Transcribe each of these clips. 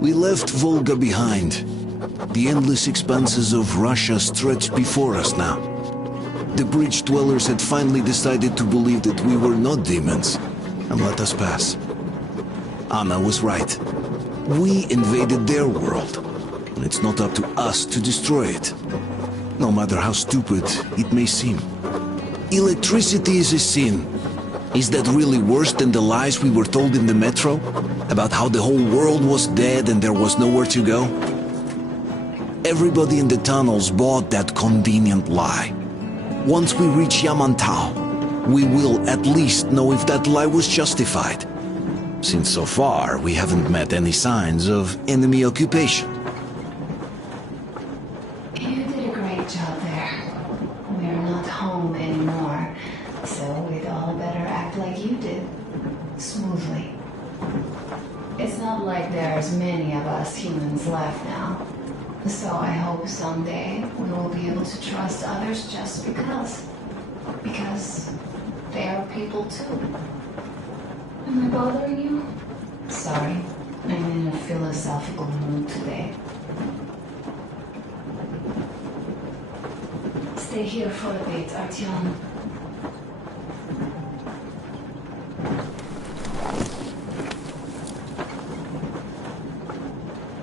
We left Volga behind. The endless expanses of Russia stretched before us now. The bridge dwellers had finally decided to believe that we were not demons, and let us pass. Anna was right. We invaded their world, and it's not up to us to destroy it, no matter how stupid it may seem. Electricity is a sin. Is that really worse than the lies we were told in the metro? About how the whole world was dead and there was nowhere to go? Everybody in the tunnels bought that convenient lie. Once we reach Yamantau, we will at least know if that lie was justified. Since so far, we haven't met any signs of enemy occupation. You did a great job there. We're not home anymore, so we'd all better act like you did. Smoothly. It's not like there's many of us humans left now. So I hope someday we will be able to trust others just because. Because they are people too. Am I bothering you? Sorry, I'm in a philosophical mood today. Stay here for a bit, Artyom.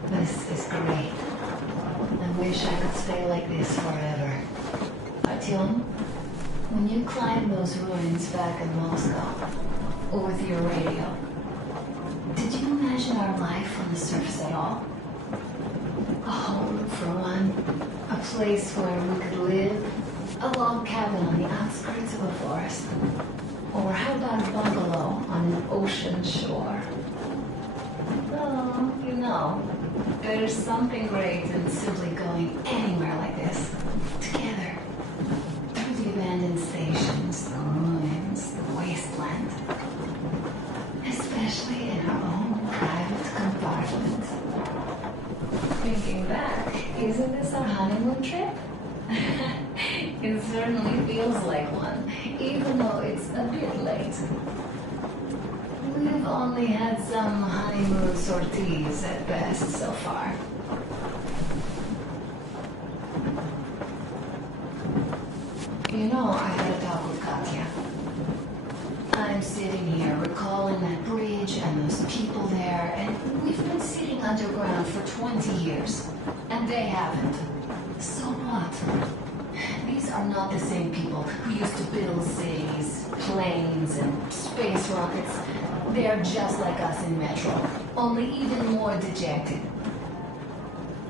This is great. I wish I could stay like this forever. Artyom, when you climbed those ruins back in Moscow, with your radio, did you imagine our life on the surface at all? A home, for one. A place where we could live. A log cabin on the outskirts of a forest. Or how about a bungalow on an ocean shore? Oh, you know, there's something great in simply going anywhere like this. Together. Through the abandoned stations, the ruins, the wasteland. Especially in our own private compartment. Thinking back, isn't this our honeymoon trip? It certainly feels like one, even though it's a bit late. We've only had some honeymoon sorties at best so far. You know, I had a talk with Katya. I'm sitting here recalling that bridge and those people there, and we've been sitting underground for 20 years, and they haven't. So what? These are not the same people who used to build cities, planes, and space rockets. They're just like us in Metro, only even more dejected.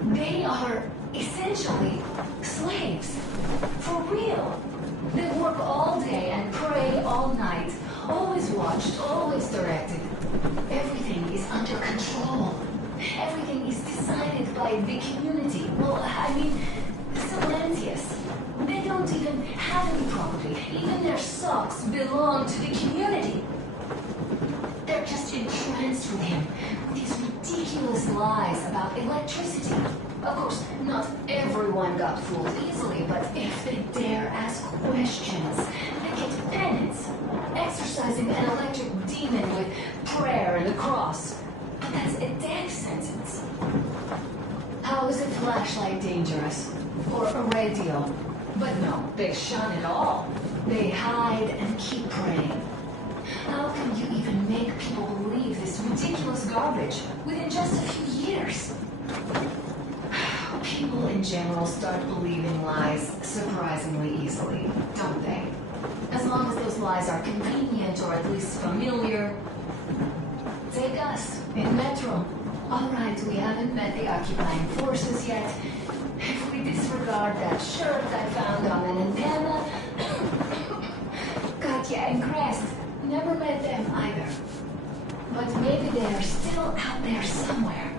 They are essentially slaves. For real. They work all day and pray all night. Always watched, always directed. Everything is under control. Everything is decided by the community. Well, I mean, Silentius. They don't even have any property. Even their socks belong to the community. They're just entranced with him. With these ridiculous lies about electricity. Of course, not everyone got fooled easily, but if they dare ask questions, they get penance. Exercising an electric demon with prayer and a cross. But that's a death sentence. How is a flashlight dangerous? Or a radio? But no, they shun it all. They hide and keep praying. How can you even make people believe this ridiculous garbage within just a few years? People in general start believing lies surprisingly easily, don't they? As long as those lies are convenient or at least familiar. Take us, in Metro. Alright, we haven't met the occupying forces yet. If we disregard that shirt I found on an antenna... Katya and Crest, never met them either. But maybe they're still out there somewhere.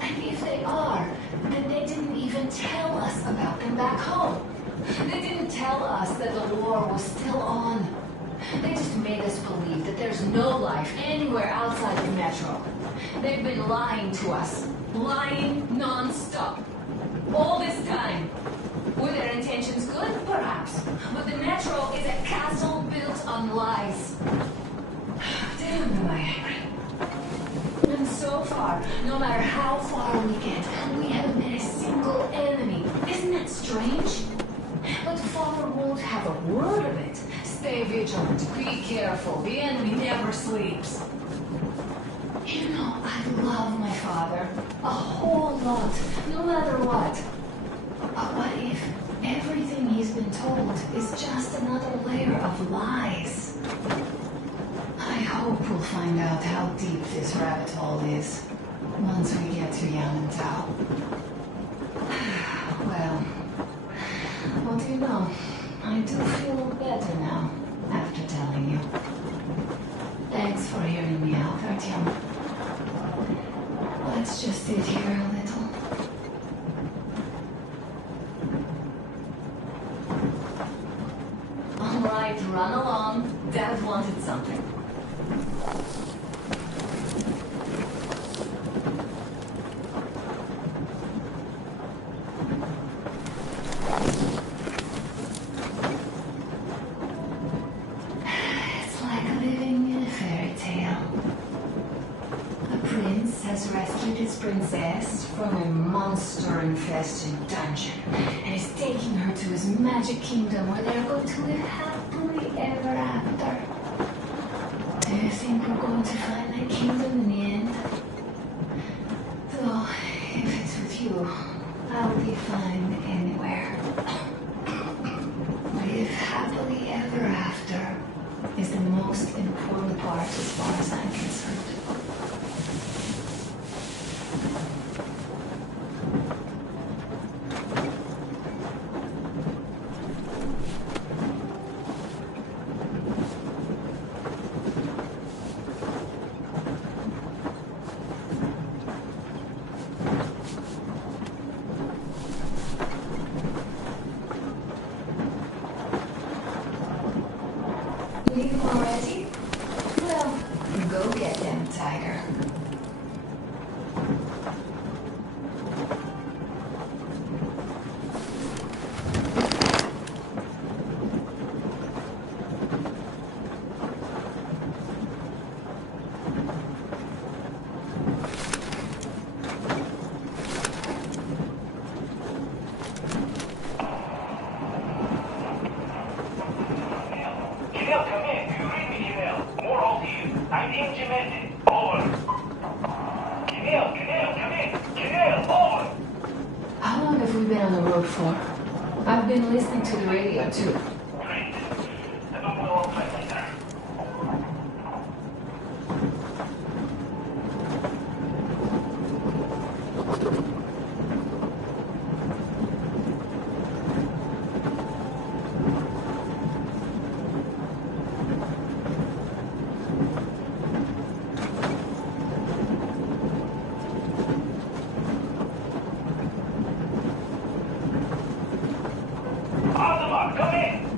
And if they are, then they didn't even tell us about them back home. They didn't tell us that the war was still on. They just made us believe that there's no life anywhere outside the Metro. They've been lying to us. Lying non-stop. All this time. Were their intentions good? Perhaps. But the Metro is a castle built on lies. Damn, am I angry. far, no matter how far we get, we haven't met a single enemy. Isn't that strange? But Father won't have a word of it. Stay vigilant, be careful, the enemy never sleeps. You know, I love my father. A whole lot, no matter what. But if everything he's been told is just another layer of lies, I hope we'll find out how deep this rabbit hole is once we get to Yamantau. Well, what do you know? I do feel better now after telling you. Thanks for hearing me out, Artyom. Let's just sit here a little. All right, run along. Dad wanted something. It's like living in a fairy tale. A prince has rescued his princess from a monster-infested dungeon and is taking her to his magic kingdom where they're going to live happily ever after. Do you think we're going to find that kingdom in the end? Though, if it's with you, I'll be fine anywhere. Live happily ever after is the most important part as far as I'm concerned. Leave already? Well, go get them, Tiger. How long have we been on the road for? I've been listening to the radio too. Great. I don't know all time later. Come in!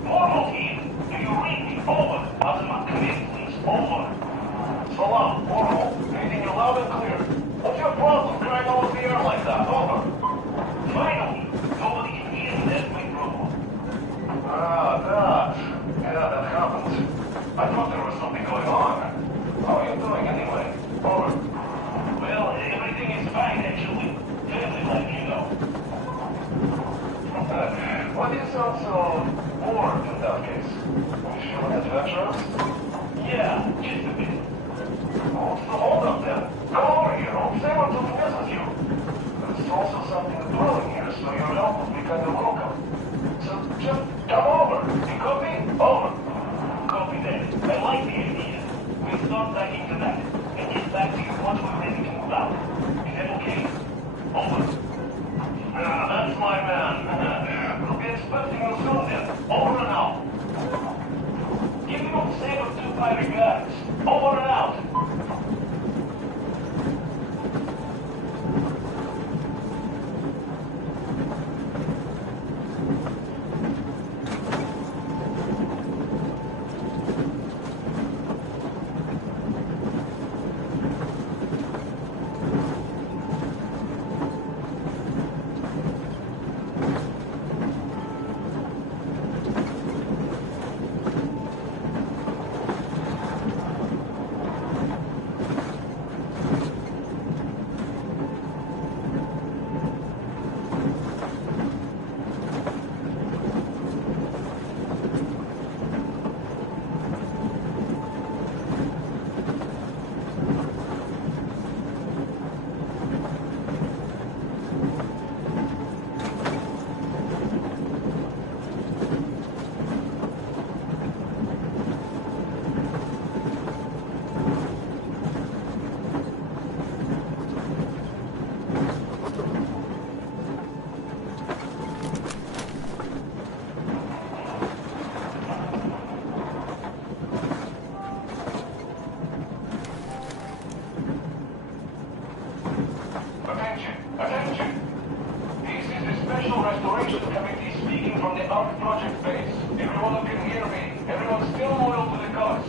This is committee speaking from the Arc Project base. Everyone who can hear me. Everyone still loyal to the cause.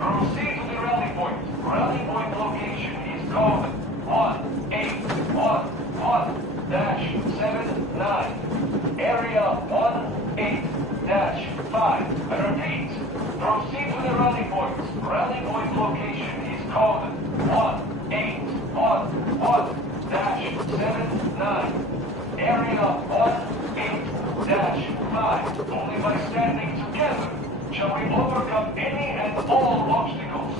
Proceed to the rally point. Rally point location is code 1811-79. Area 18-5. I repeat. Proceed to the rally point. Rally point location is code 1811-79. Area 18-5. Only by standing together shall we overcome any and all obstacles.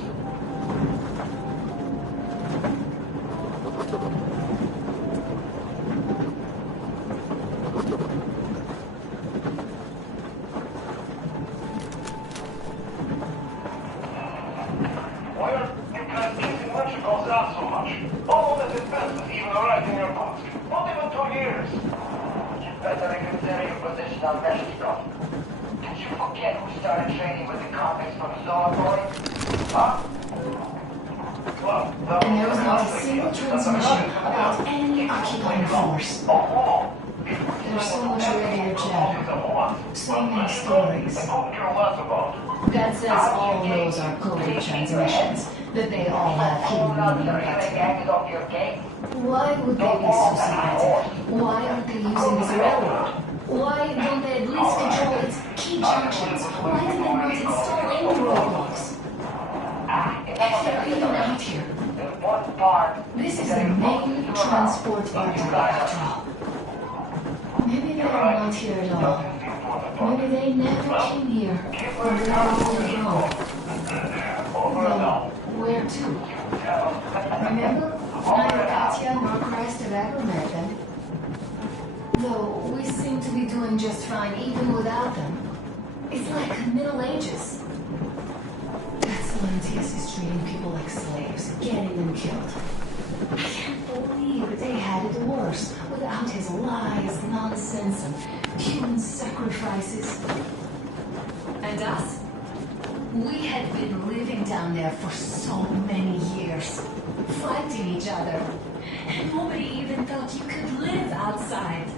Why are you guys kissing electricals out so much? All this investment even right in your pocket. Not even 2 years. You better reconsider your position on Mexico. Did you forget who started training with the convicts from Zorboy? Huh? Well, And there was not a single transmission about any occupying force. There's so much radio chatter, so many stories. God says all those are coded transmissions, that they all have hidden meaning, but why would they be so secretive? Why aren't they using this railroad? Why don't they at least control its key junctions? Why do they not install any roadblocks? If they're even out here, this is the main transport artery after all. Maybe they are not here at all. Maybe they never came here or where they go. Though, where to? Remember? Neither Katya nor Christ have ever met them. Though we seem to be doing just fine even without them. It's like the Middle Ages. That Silentius is treating people like slaves, getting them killed. I can't believe they had it worse without his lies, nonsense, and human sacrifices. And us? We had been living down there for so many years, fighting each other. And nobody even thought you could live outside.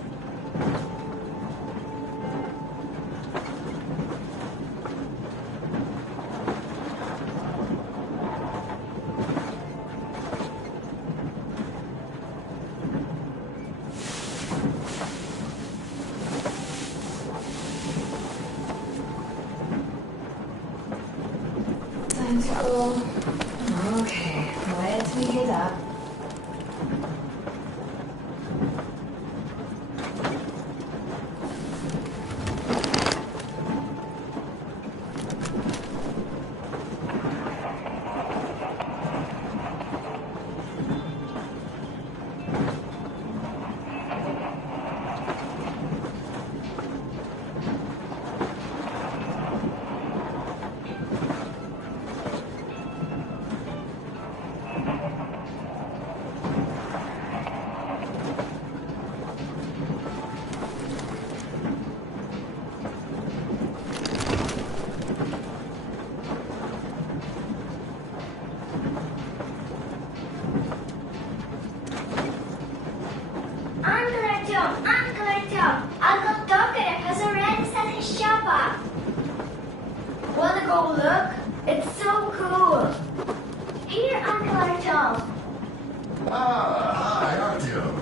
Time to go. Okay, let's me get up. Uncle, Uncle Doctor has already set his shop up. Wanna go look? It's so cool. Here, Uncle Artyom. Hi, Artyom.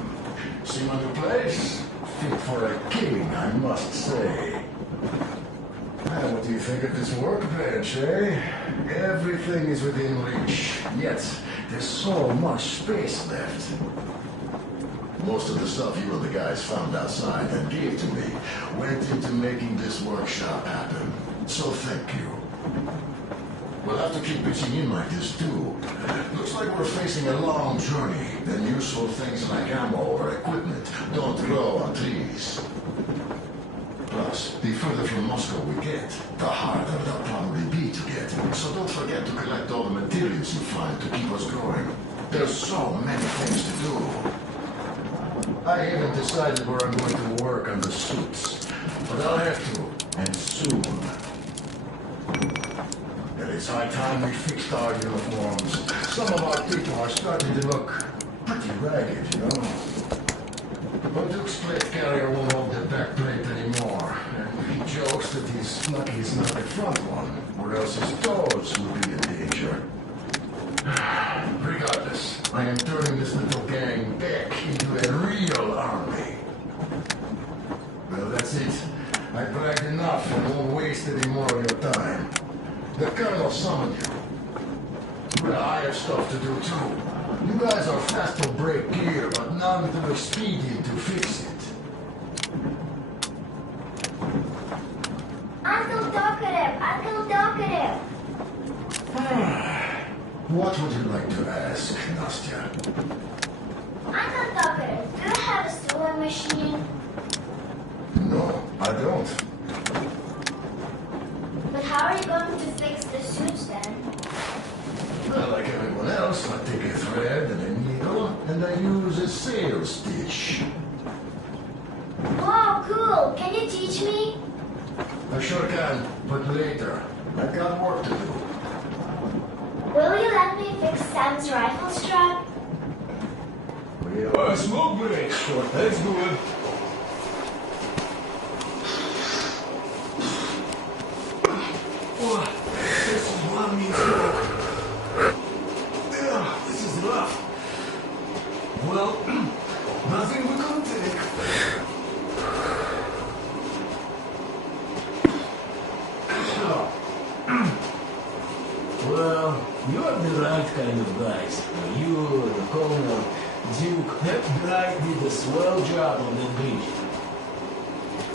See my new place? Fit for a king, I must say. What do you think of this workbench, eh? Everything is within reach, yet there's so much space left. Most of the stuff you and the guys found outside and gave to me went into making this workshop happen. So thank you. We'll have to keep pitching in like this too. Looks like we're facing a long journey, and useful things like ammo or equipment don't grow on trees. Plus, the further from Moscow we get, the harder they'll probably be to get. So don't forget to collect all the materials you find to keep us going. There's so many things to do. I even decided where I'm going to work on the suits. But I'll have to, and soon. It is high time we fixed our uniforms. Some of our people are starting to look pretty ragged, you know. But Duke's plate carrier won't hold their back He's lucky it's not the front one, or else his toes will be in danger. Regardless, I am turning this little gang back into a real army. Well, that's it. I bragged enough and won't waste any more of your time. The colonel summoned you. Well, I have stuff to do too. You guys are fast to break gear, but none too expedient to fix it. Uncle Talkative! What would you like to ask, Nastya? Uncle Talkative, do you have a sewing machine? No, I don't. But how are you going to fix the suits then? Well, like everyone else, I take a thread and a needle, and I use a sail stitch. Wow, cool! Can you teach me? I sure can, but later. I've got work to do. Will you let me fix Sam's rifle strap? Well, Smoke break. That's good. this is one means smoke. This is rough. Well, nothing we couldn't take. Well, you're the right kind of guys. You, the Colonel, Duke, that guy did a swell job on that bridge.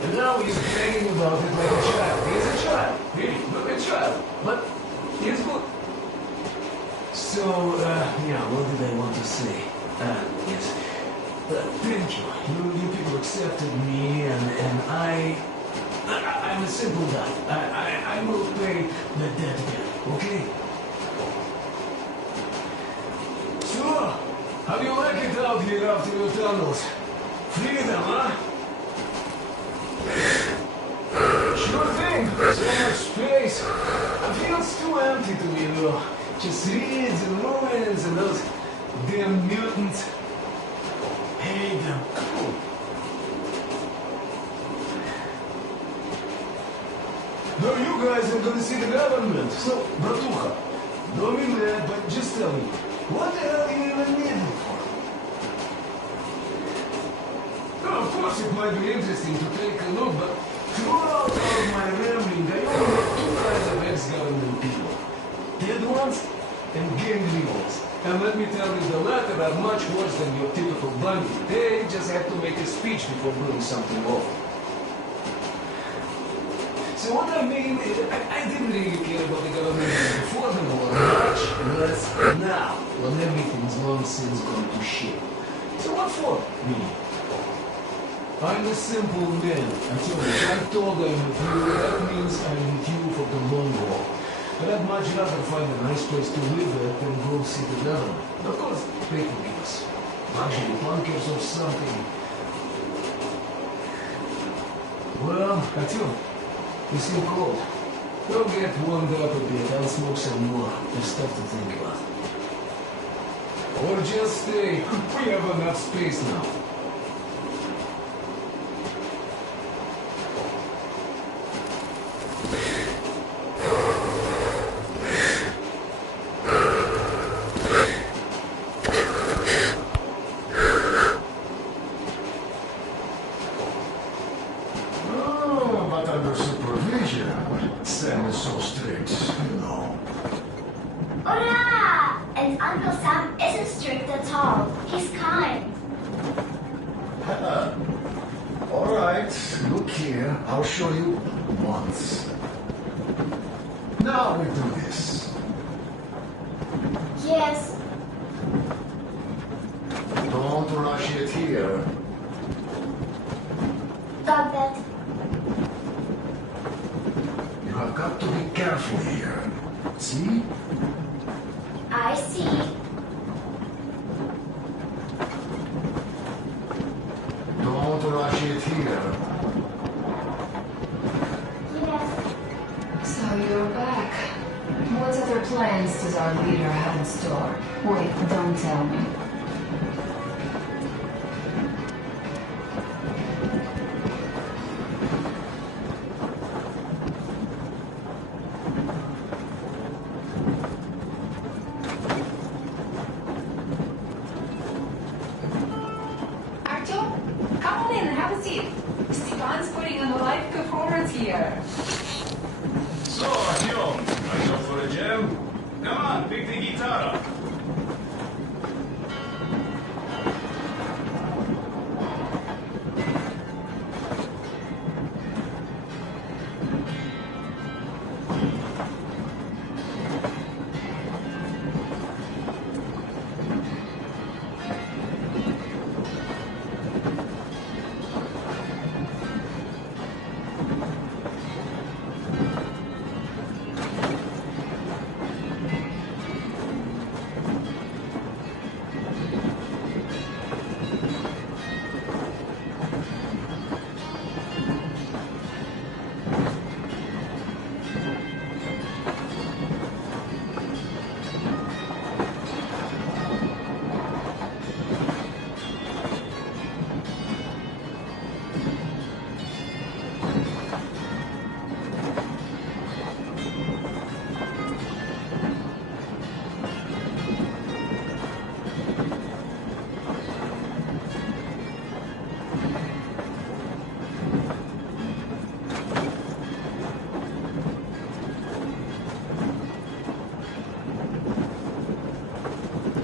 And now he's bragging about it like a child. He's a child, really, look a child. But he's good. So, what did I want to say? Yes. Thank you. You people accepted me, and I'm a simple guy. I will pay the debt again, okay? So, how do you like it out here after your tunnels? Freedom, huh? Sure thing. So much space. It feels too empty to me, though. Just reeds and ruins and those damn mutants. Hate them. No, you guys are gonna see the government. So, Bratuха, don't be mad, but just tell me, what the hell do you even need them for? Well, of course it might be interesting to take a look, but throughout all of my rambling, I only met two kinds of ex-government people. Dead ones and gang leaders. And let me tell you, the latter are much worse than your typical bandit. They just have to make a speech before doing something awful. So what I mean is, I didn't really care about the government before the war, much less now, when everything's long since gone to shit. So what for, really? I'm a simple man. I told I'm with you, that means I'm with you for the long haul. But I'd much rather find a nice place to live at than go see the government. Of course, they can give us luxury bunkers or something. Well, Atil, you seem cold. Go get warmed up a bit. I'll smoke some more. There's stuff to think about. Or just stay. We have enough space now. But under supervision. Sam is so strict, you know. Hurrah! And Uncle Sam isn't strict at all. He's kind. All right, look here. I'll show you once. Now we do this. Yes. Don't rush it here. Got that. You have got to be careful here. See? I see. Don't rush it here. Yes. So you're back. What other plans does our leader have in store? Wait, don't tell me. So, Artyom, ready up for a jam? Come on, pick the guitar up.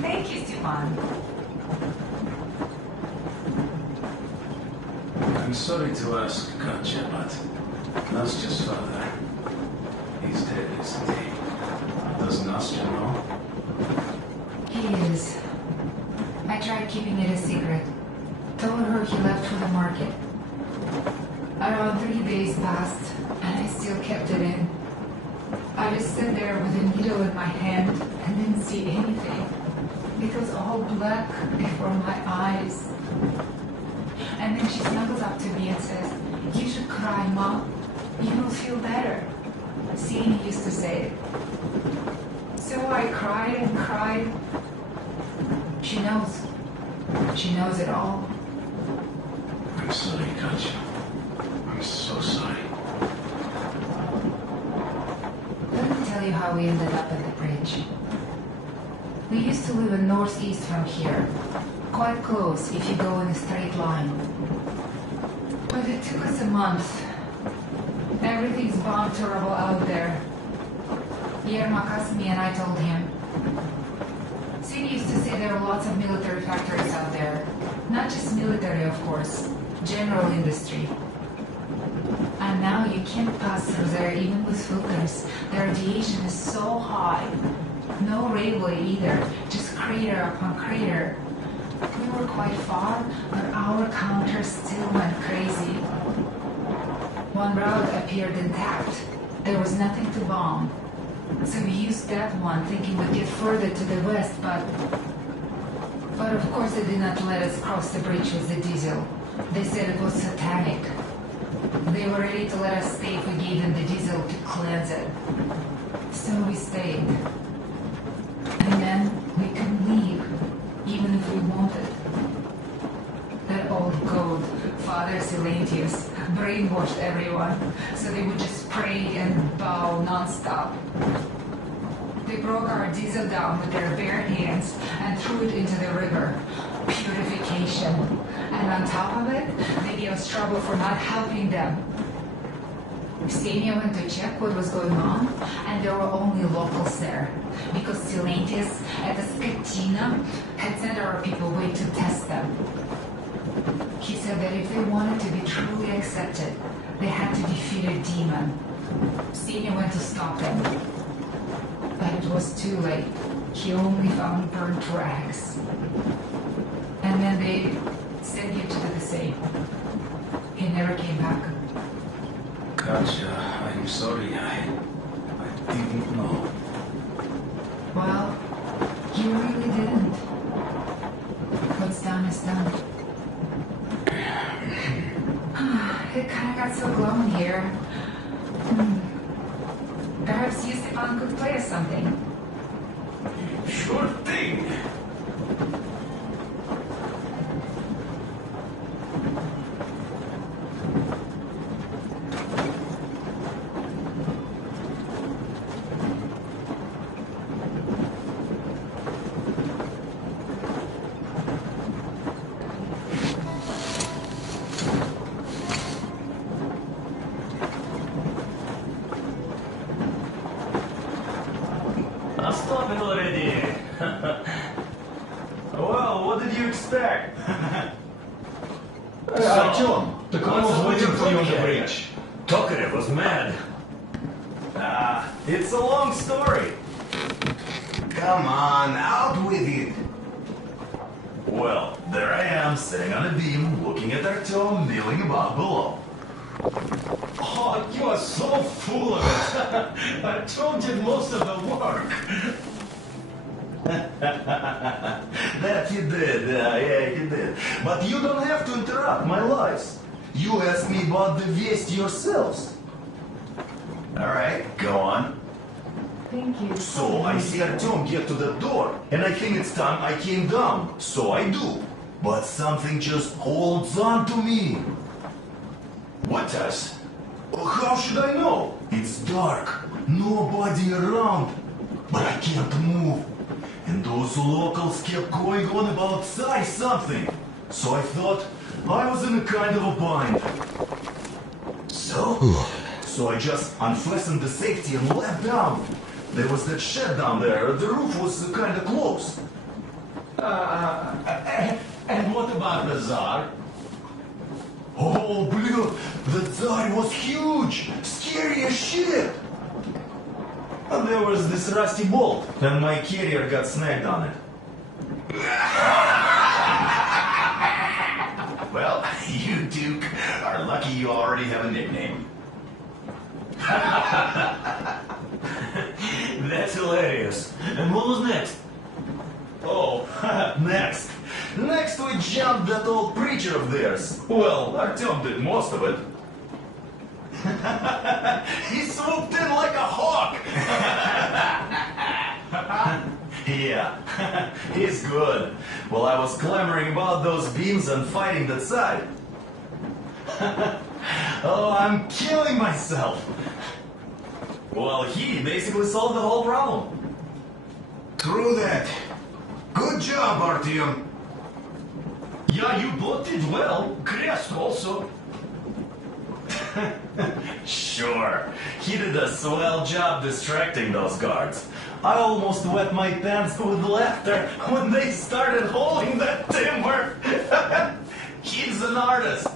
Thank you, Stefan. I'm sorry to ask, Katya, but Nastya's father, he's dead, isn't he? Does Nastya know? He is. I tried keeping it a secret. Told her he left for the market. Around 3 days passed, and I still kept it in. I just sat there with a needle in my hand and didn't see anything. It was all black before my eyes. And then she snuggles up to me and says, "You should cry, Mom. You will feel better." Sini used to say it. So I cried and cried. She knows. She knows it all. I'm sorry, Katya. I'm so sorry. Let me tell you how we ended up at the bridge. We used to live in northeast from here. Quite close if you go in a straight line. But it took us a month. Everything's bomb terrible out there. Yermak asked me and I told him. Sid used to say there are lots of military factories out there. Not just military, of course. General industry. And now you can't pass through there even with filters. The radiation is so high. No railway either, just crater upon crater. We were quite far, but our counter still went crazy. One route appeared intact. There was nothing to bomb. So we used that one, thinking we'd get further to the west, but of course they did not let us cross the bridge with the diesel. They said it was satanic. They were ready to let us stay if we gave them the diesel to cleanse it. So we stayed. And then we couldn't leave, even if we wanted. That old goat, Father Silentius, brainwashed everyone, so they would just pray and bow non-stop. They broke our diesel down with their bare hands and threw it into the river. Purification. And on top of it, they gave us trouble for not helping them. Stania went to check what was going on, and there were only locals there, because Silentius at the Skatina had sent our people away to test them. He said that if they wanted to be truly accepted, they had to defeat a demon. Stania went to stop them. But it was too late. He only found burnt rags. And then they sent him to the same. He never came back. Katya, I'm sorry. I didn't know. Well, you really didn't. What's done is done. It kind of got so glum here. Perhaps you, Stefan, could play us something. Sure thing. What did you expect? Артем, the colonel's what's waiting for you on the okay? bridge. Tokarev was mad. It's a long story. Come on, out with it. Well, there I am, sitting on a beam, looking at Artyom milling about below. Oh, you are so full of it. Artyom did most of the work. That you did, yeah, you did. But you don't have to interrupt my lies. You asked me about the Vest yourselves. Alright, go on. Thank you. So I see Artyom get to the door, and I think it's time I came down. So I do. But something just holds on to me. What does? How should I know? It's dark, nobody around, but I can't move. And those locals kept going on about size something. So I thought I was in a kind of a bind. So I just unfastened the safety and leapt down. There was that shed down there. The roof was kind of close. And what about the Tsar? Oh, blue, the Tsar was huge, scary as shit. And there was this rusty bolt, and my carrier got snagged on it. Well, you, Duke, are lucky you already have a nickname. That's hilarious. And what was next? Oh, next. Next we jumped that old preacher of theirs. Well, Artyom did most of it. He swooped in like a hawk. Yeah, he's good. Well, I was clamoring about those beams and fighting that side. Oh, I'm killing myself. Well, he basically solved the whole problem. True that. Good job, Artyom. Yeah, you both did well. Crest also. Sure, he did a swell job distracting those guards. I almost wet my pants with laughter when they started hauling that timber. He's an artist.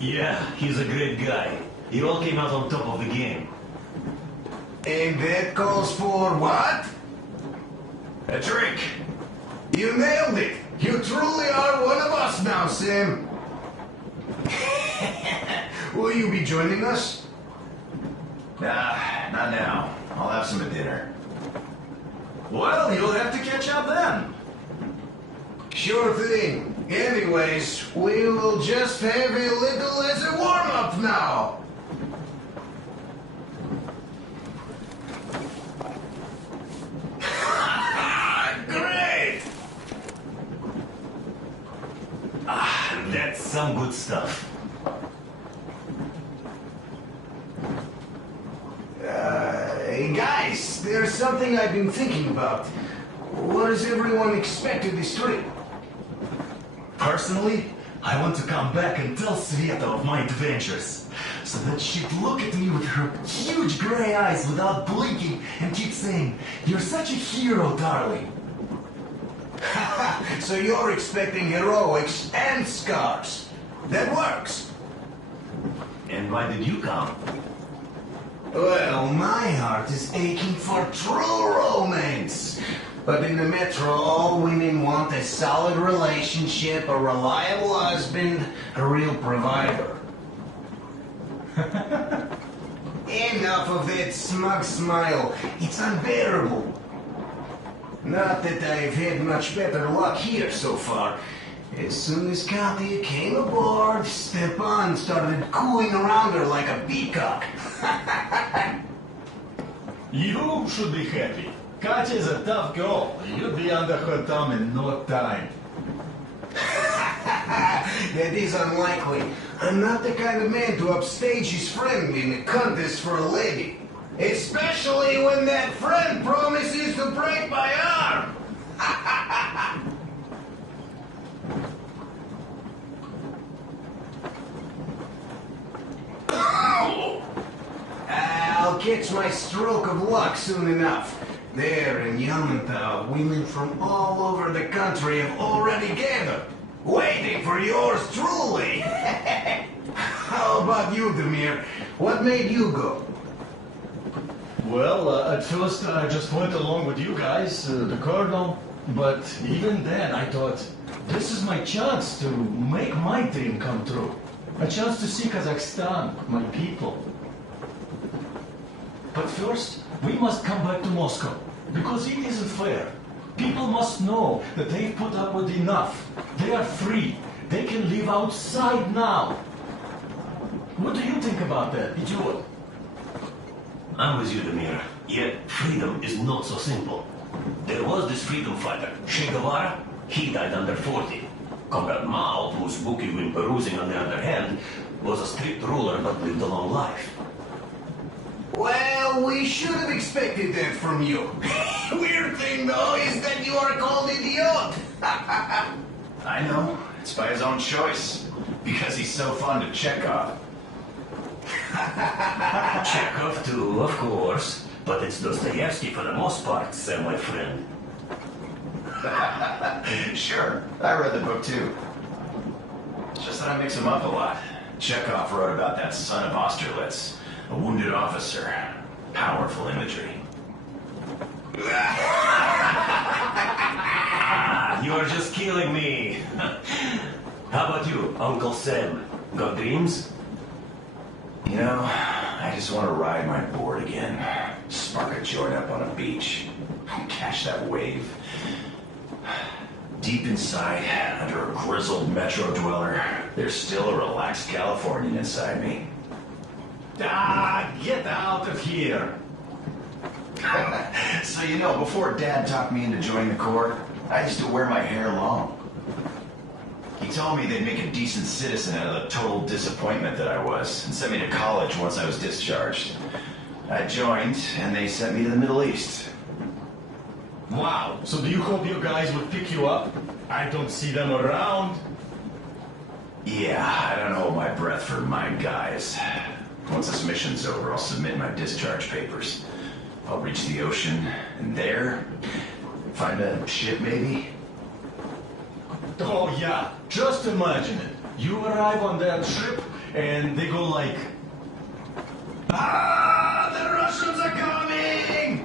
Yeah, he's a great guy. He all came out on top of the game. And that calls for what? A drink. You nailed it. You truly are one of us now, Sam. Will you be joining us? Nah, not now. I'll have some at dinner. Well, you'll have to catch up then. Sure thing. Anyways, we will just have a little as a warm-up now. Great! That's some good stuff. Hey guys, there's something I've been thinking about. What does everyone expect of this trip? Personally, I want to come back and tell Sveta of my adventures, so that she'd look at me with her huge gray eyes without blinking and keep saying, "You're such a hero, darling." So you're expecting heroics and scars. That works. And why did you come? Well, my heart is aching for true romance. But in the metro, all women want a solid relationship, a reliable husband, a real provider. Enough of that smug smile. It's unbearable. Not that I've had much better luck here so far. As soon as Katya came aboard, Stepan started cooing around her like a peacock. You should be happy. Katya is a tough girl. You'd be under her thumb in no time. That is unlikely. I'm not the kind of man to upstage his friend in a contest for a lady. Especially when that friend promises to break my arm. I'll catch my stroke of luck soon enough. There in Yamantau, women from all over the country have already gathered, waiting for yours truly. How about you, Demir? What made you go? Well, at first I just went along with you guys, the Colonel. But even then I thought, this is my chance to make my dream come true. A chance to see Kazakhstan, my people. But first, we must come back to Moscow, because it isn't fair. People must know that they've put up with enough. They are free. They can live outside now. What do you think about that, Idiot? I'm with you, Demir. Yet, freedom is not so simple. There was this freedom fighter, Che Guevara. He died under 40. Comrade Mao, whose book you've been perusing on the other hand, was a strict ruler but lived a long life. Well, we should have expected that from you. Weird thing, though, is that you are called idiot. I know. It's by his own choice. Because he's so fond of Chekhov. Chekhov too, of course. But it's Dostoevsky for the most part, sir, my friend. Sure, I read the book too. It's just that I mix him up a lot. Chekhov wrote about that son of Austerlitz, a wounded officer. Powerful imagery. You are just killing me. How about you, Uncle Sam? Got dreams? You know, I just want to ride my board again. Spark a joint up on a beach. Catch that wave. Deep inside, under a grizzled metro dweller, there's still a relaxed Californian inside me. Ah, get out of here! So you know, before Dad talked me into joining the Corps, I used to wear my hair long. He told me they'd make a decent citizen out of the total disappointment that I was, and sent me to college once I was discharged. I joined, and they sent me to the Middle East. Wow, so do you hope your guys would pick you up? I don't see them around. Yeah, I don't hold my breath for my guys. Once this mission's over, I'll submit my discharge papers. I'll reach the ocean, and there, find a ship maybe? Oh yeah, just imagine it. You arrive on that ship, and they go like... Ah, the Russians are coming!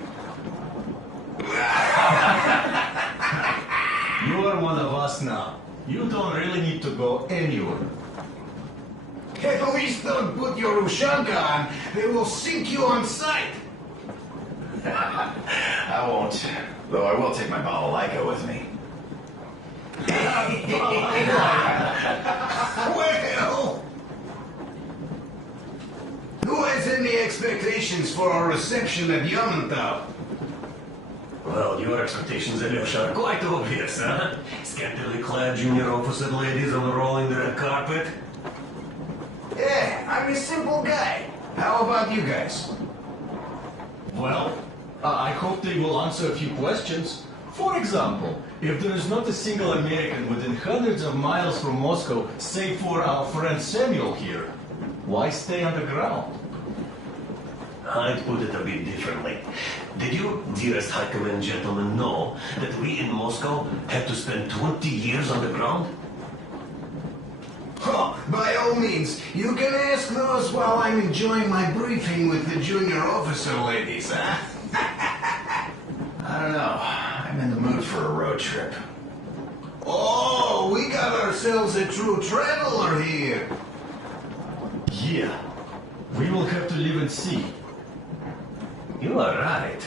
You are one of us now. You don't really need to go anywhere. At least don't put your Ushanka on. They will sink you on sight. I won't, though I will take my balalaika with me. Well, who has any expectations for our reception at Yamantau? Well, your expectations, Alyosha, are quite obvious, huh? Scantily clad junior officer ladies unrolling the red carpet. Yeah, I'm a simple guy. How about you guys? Well, I hope they will answer a few questions. For example, if there is not a single American within hundreds of miles from Moscow, save for our friend Samuel here, why stay underground? I'd put it a bit differently. Did you, dearest High Command gentlemen, know that we in Moscow had to spend 20 years underground? Oh, by all means, you can ask those while I'm enjoying my briefing with the junior officer ladies, huh? I don't know. I'm in the mood for a road trip. Oh, we got ourselves a true traveler here. Yeah, we will have to live and see. You are right.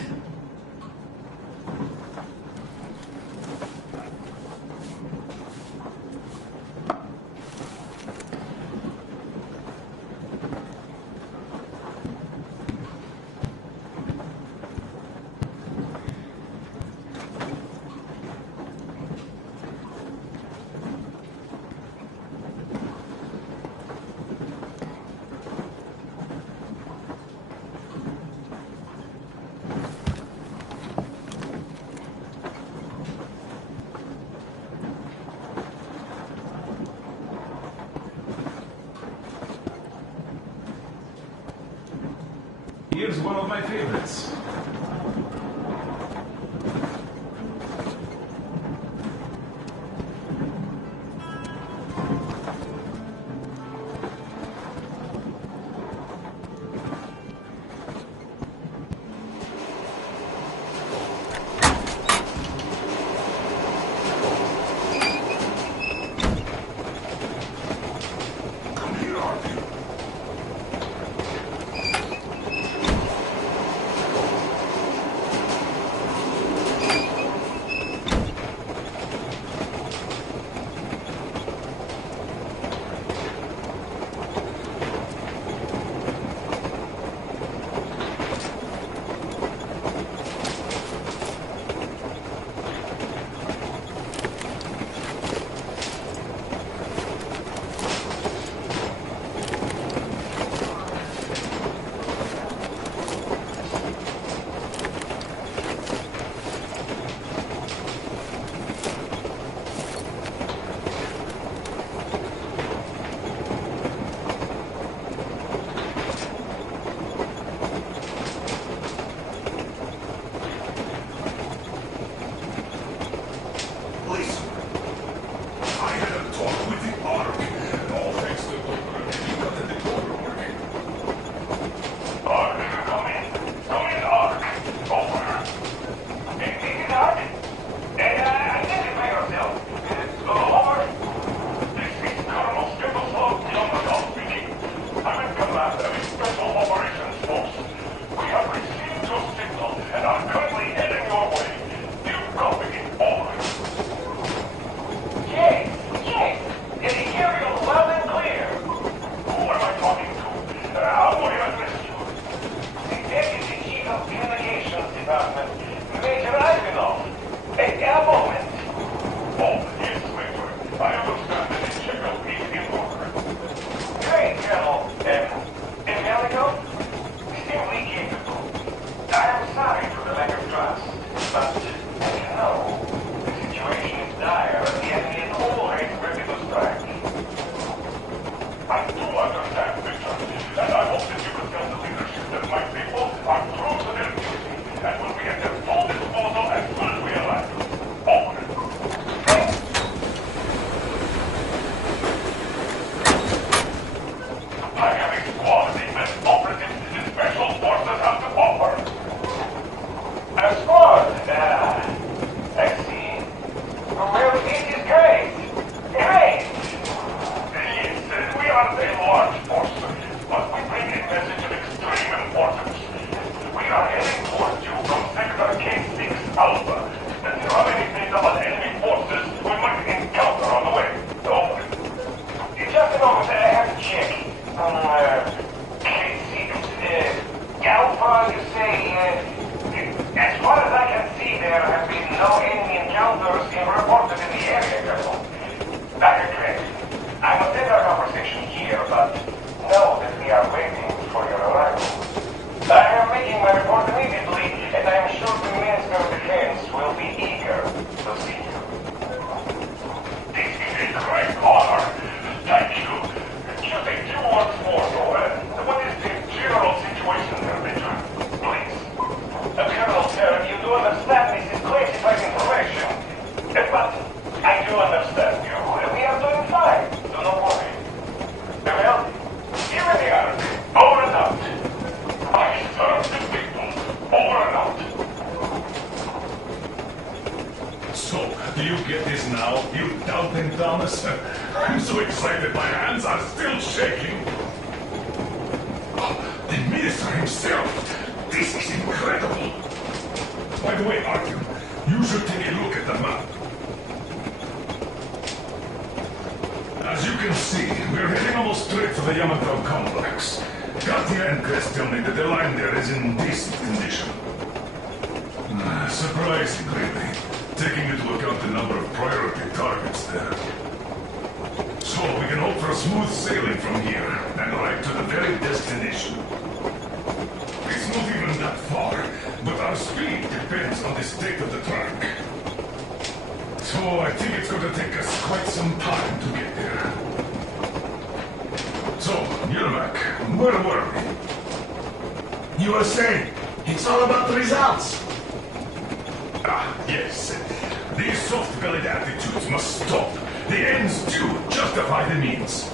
Here's one of my favorites. understand you, and we are doing fine, so no worry. Well, here we are. Over and out. I serve the people. Over and out. So, do you get this now, you doubting Thomas? I'm so excited my hands are still shaking. Oh, the minister himself. This is incredible. By the way, Artyom, you should take a look at the map. As you can see, we're heading almost straight for the Yamato complex. Katya and Chris tell me that the line there is in decent condition. Surprising, really, taking into account the number of priority targets there. So we can hope for smooth sailing from here, and right to the very destination. It's not even that far, but our speed depends on the state of the track. So I think it's going to take us quite some time to get there. So, Yermak, where were we? You were saying, it's all about the results. Ah, yes. These soft-bellied attitudes must stop. The ends do justify the means.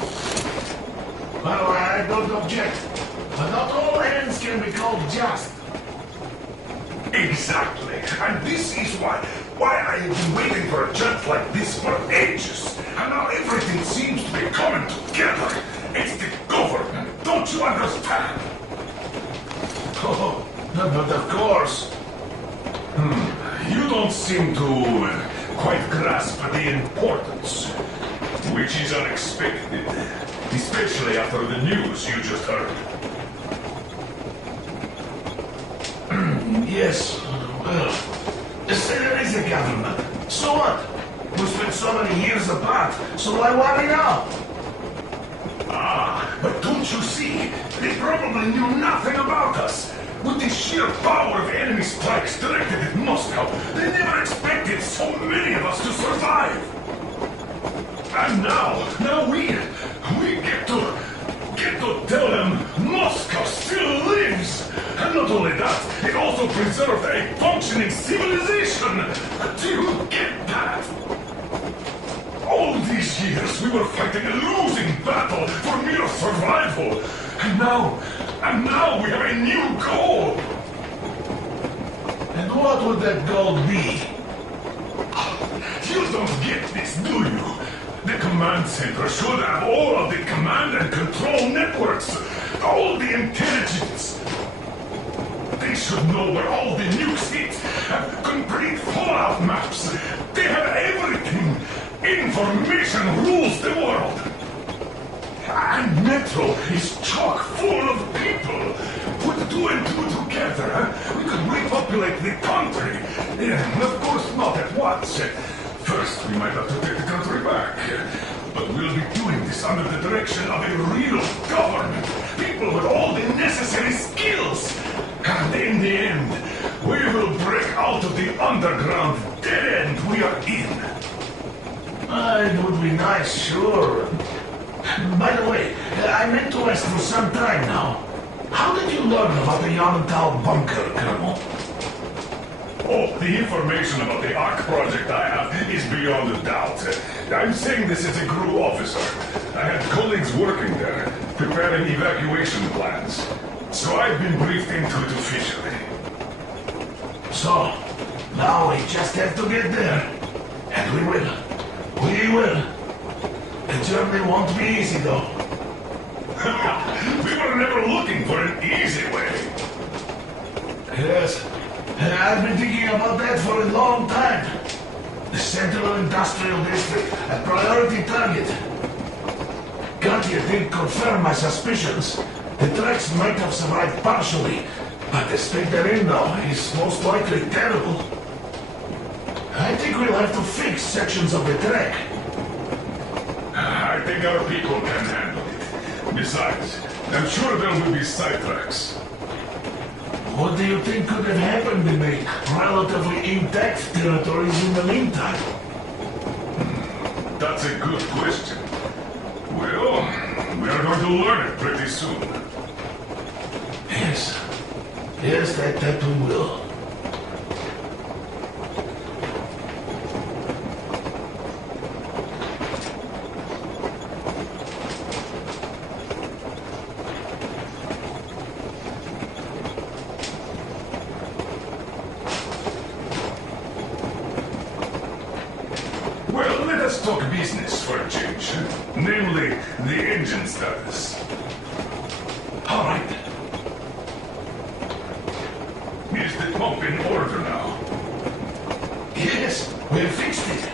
Well, I don't object. But not all ends can be called just. Exactly. And this is why I have been waiting for a chance like this for ages. And now everything seems to be coming together. It's the government. Don't you understand? Oh, but of course. You don't seem to quite grasp the importance, which is unexpected, especially after the news you just heard. Yes, well, say there is a government. So what? We spent so many years apart, so why worry now? Ah, but don't you see? They probably knew nothing about us. With the sheer power of enemy strikes directed at Moscow, they never expected so many of us to survive. And now we get to tell them Moscow still lives. And not only that, it also preserved a functioning civilization. Do you get that? All these years we were fighting a losing battle for mere survival. And now we have a new goal. And what would that goal be? You don't get this, do you? The command center should have all of the command and control networks, all the intelligence. They should know where all the nukes hit, have complete fallout maps. They have everything. Information rules the world. And Metro is chock full of people. Put two and two together, we could repopulate the country. Of course, not at once. First, we might have to take the country back. But we'll be doing this under the direction of a real government. People with all the necessary skills. And in the end, we will break out of the underground dead end we are in. It would be nice, sure. By the way, I meant to ask for some time now. How did you learn about the Yamatal bunker, Colonel? Oh, the information about the ARC project I have is beyond a doubt. I'm saying this as a GRU officer. I had colleagues working there, preparing evacuation plans. So I've been briefed into it officially. So, now we just have to get there. And we will. We will. The journey won't be easy, though. We were never looking for an easy way. Yes. I've been thinking about that for a long time. The Central Industrial District, a priority target. Katya did confirm my suspicions. The tracks might have survived partially, but the state they're in now is most likely terrible. I think we'll have to fix sections of the track. I think our people can handle it. Besides, I'm sure there will be sidetracks. What do you think could have happened in the relatively intact territories in the meantime? That's a good question. Well, we are going to learn it pretty soon. Yes. Yes, that we will. talk business for a change. Namely, the engine status. All right. Is the pump in order now? Yes, we fixed it.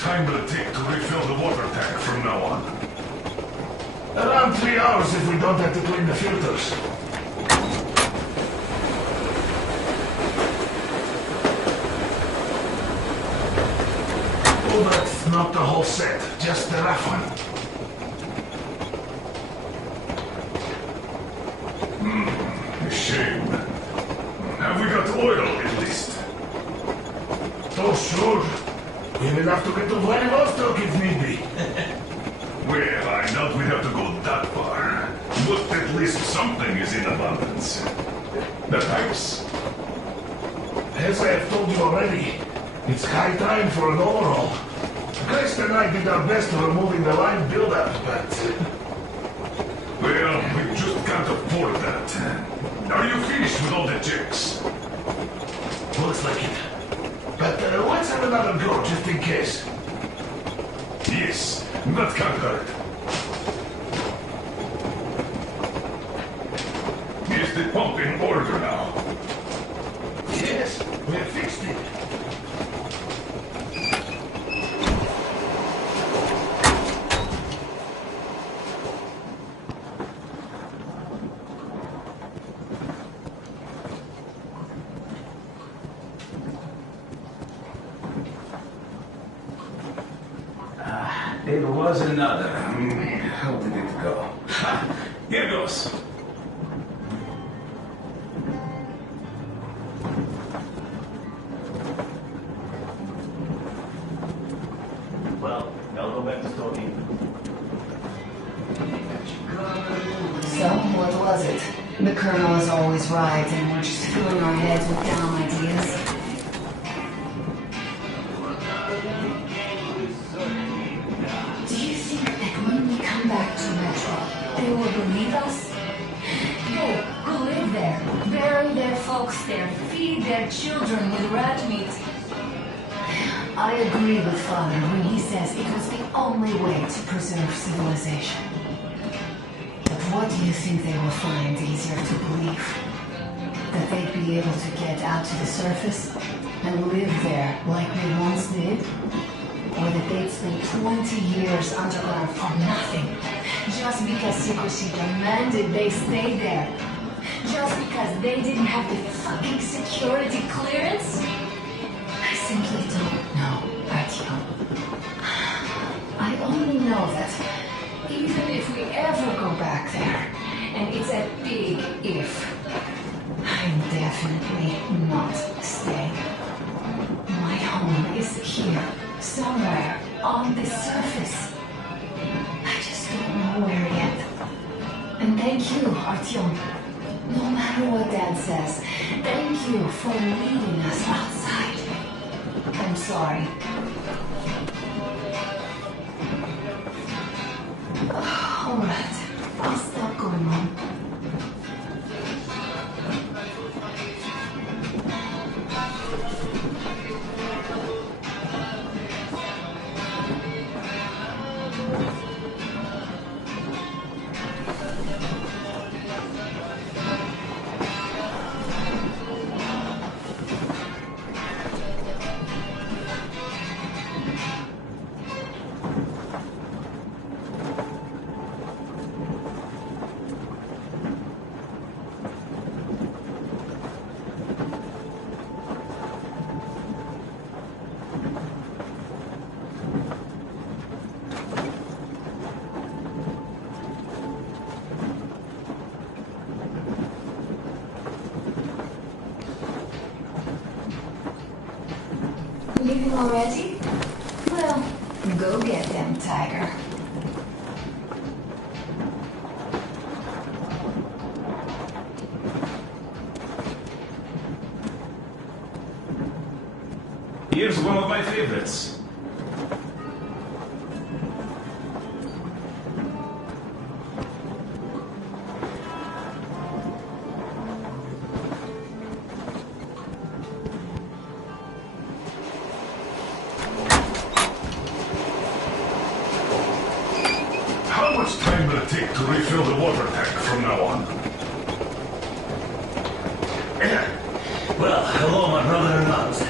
Time will it take to refill the water tank from now on? Around 3 hours if we don't have to clean the filters. Oh, that's not the whole set, just the rough one. A shame. Have we got oil at least? Oh, sure. We'll have to get to Vladivostok if need be. Well, I doubt we have to go that far. But at least something is in abundance. The pipes? As I have told you already, it's high time for an overhaul. Christ and I did our best removing the line buildup, but... Well, we just can't afford that. Are you finished with all the checks? Looks like it. But let's have another go, just in case. Yes, that can't hurt. Is the pump in order now? Yes, we have fixed it. It was another. How did it go? Ha! Here goes. Well, I'll go back to talking. So, what was it? The Colonel is always right, and we're just filling our heads with dumb ideas. Do you think that when we come back to Metro, they will believe us? They who live there, bury their folks there, feed their children with rat meat. I agree with Father when he says it was the only way to preserve civilization. But what do you think they will find easier to believe? That they'd be able to get out to the surface and live there like they once did? or that they'd spent 20 years underground for nothing, just because secrecy demanded they stay there, just because they didn't have the fucking security clearance? I simply don't know, Artyom. I only know that even if we ever go back there, and it's a big if, I'm definitely not staying. My home is here, somewhere on the surface. I just don't know where yet. And thank you, Artyom. No matter what Dad says, thank you for leading us outside. I'm sorry. All right, I'll stop going home. Leaving already? Well, go get them, Tiger. Here's one of my favorites. How much time will it take to refill the water tank from now on? Well, hello, my brother in arms.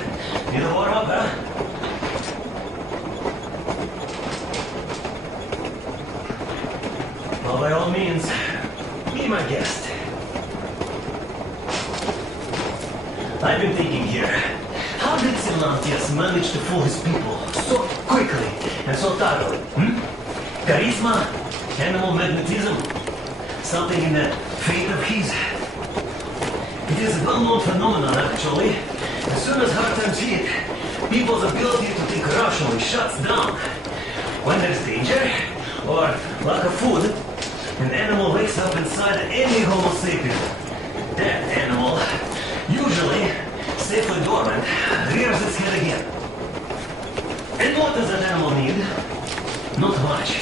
Need a warm up, huh? Well, by all means, be my guest. I've been thinking here, how did Silantias manage to fool his people so quickly and so thoroughly? Charisma? Animal magnetism? Something in that fate of his? It is a well-known phenomenon, actually. As soon as hard times hit, people's ability to think rationally shuts down. When there's danger, or lack of food, an animal wakes up inside any Homo sapien. That animal, usually safely dormant, rears its head again. And what does that animal need? Not much.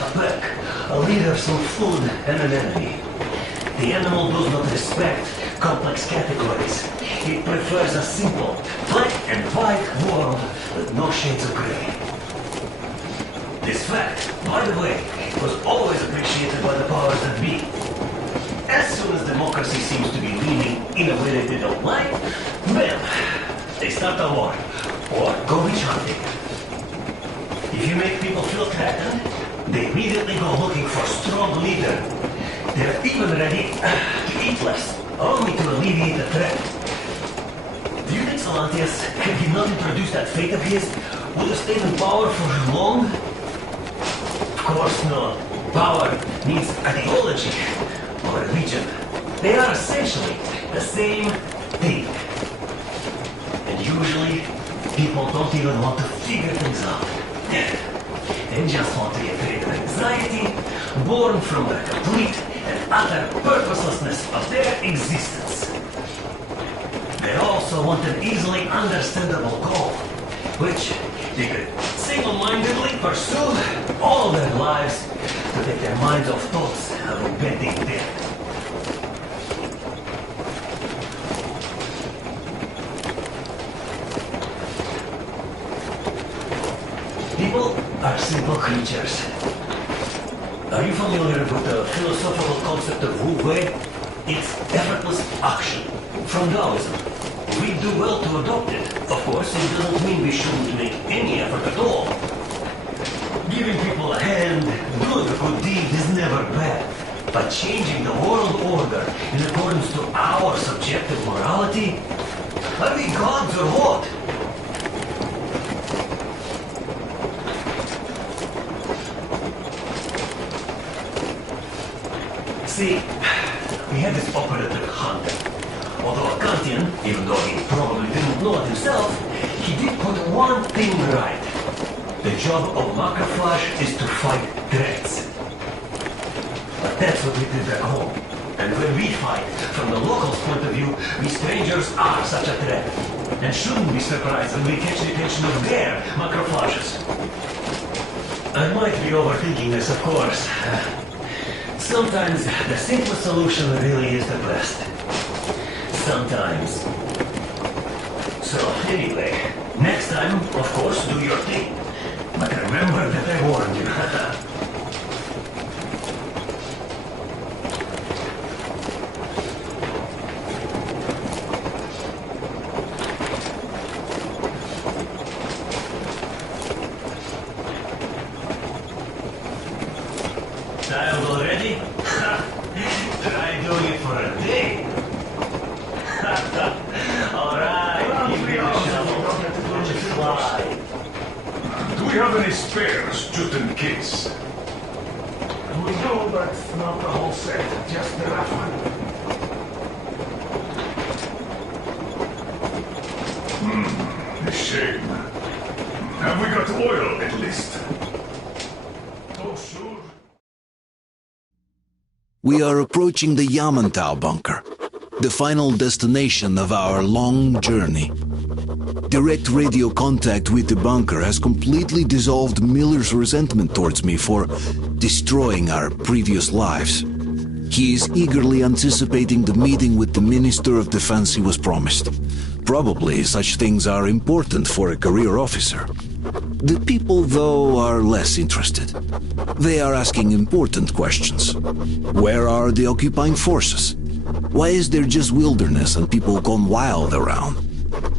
A pack, a leader, some food, and an enemy. The animal does not respect complex categories. It prefers a simple, black and white world with no shades of gray. This fact, by the way, was always appreciated by the powers that be. As soon as democracy seems to be leaning in a way that they don't like, bam, they start a war, or go witch hunting. If you make people feel threatened, they immediately go looking for a strong leader. They're even ready to eat less, only to alleviate the threat. Do you think Silantias, had he not introduced that fate of his, would have stayed in power for long? Of course not. Power needs ideology or religion. They are essentially the same thing. And usually, people don't even want to figure things out. They just want to get rid of anxiety, born from the complete and utter purposelessness of their existence. They also want an easily understandable goal, which they could single-mindedly pursue all their lives to take their minds off thoughts of impending death. People are simple creatures. Are you familiar with the philosophical concept of Wu Wei? It's effortless action from Taoism. we'd do well to adopt it. Of course, it doesn't mean we shouldn't make any effort at all. Giving people a hand, doing a good deed is never bad. But changing the world order in accordance to our subjective morality? Are we gods or what? See, we had this operative Hunter. Although a Kantian, even though he probably didn't know it himself, he did put one thing right. The job of macrophage is to fight threats. But that's what we did back home. And when we fight, from the locals' point of view, we strangers are such a threat. And shouldn't be surprised when we catch the attention of their macrophages. I might be overthinking this, of course. Sometimes the simplest solution really is the best. Sometimes. So, anyway, next time, of course, do your thing. But remember that I warned you. Tired already? Try doing it for a day. Alright, give me the shovel. Let it fly. Do we have any spares, just in case? We do, but not the whole set, just the last one. A shame. Have we got oil, at least? Oh, sure. We are approaching the Yamantau bunker, the final destination of our long journey. Direct radio contact with the bunker has completely dissolved Miller's resentment towards me for destroying our previous lives. He is eagerly anticipating the meeting with the Minister of Defense he was promised. Probably such things are important for a career officer. The people, though, are less interested. They are asking important questions. Where are the occupying forces? Why is there just wilderness and people gone wild around?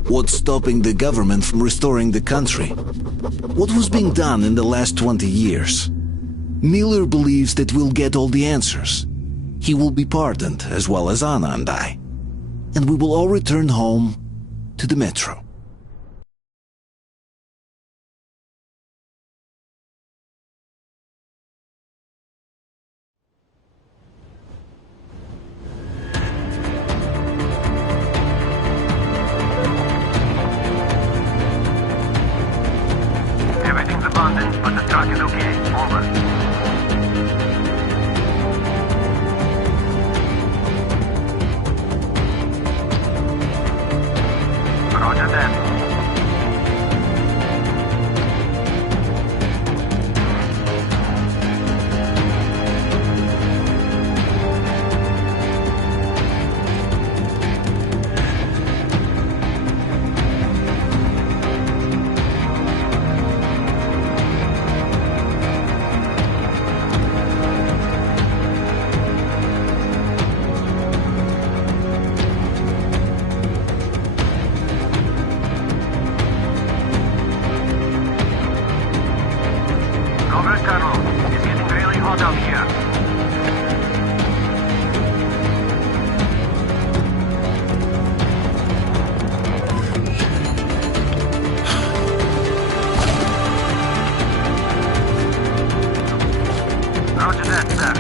What's stopping the government from restoring the country? What was being done in the last 20 years? Miller believes that we'll get all the answers. He will be pardoned, as well as Anna and I. And we will all return home to the metro. Everything's abandoned, but the truck is okay. Over. Roger that. Over, Colonel. It's getting really hot out here. Roger that, sir.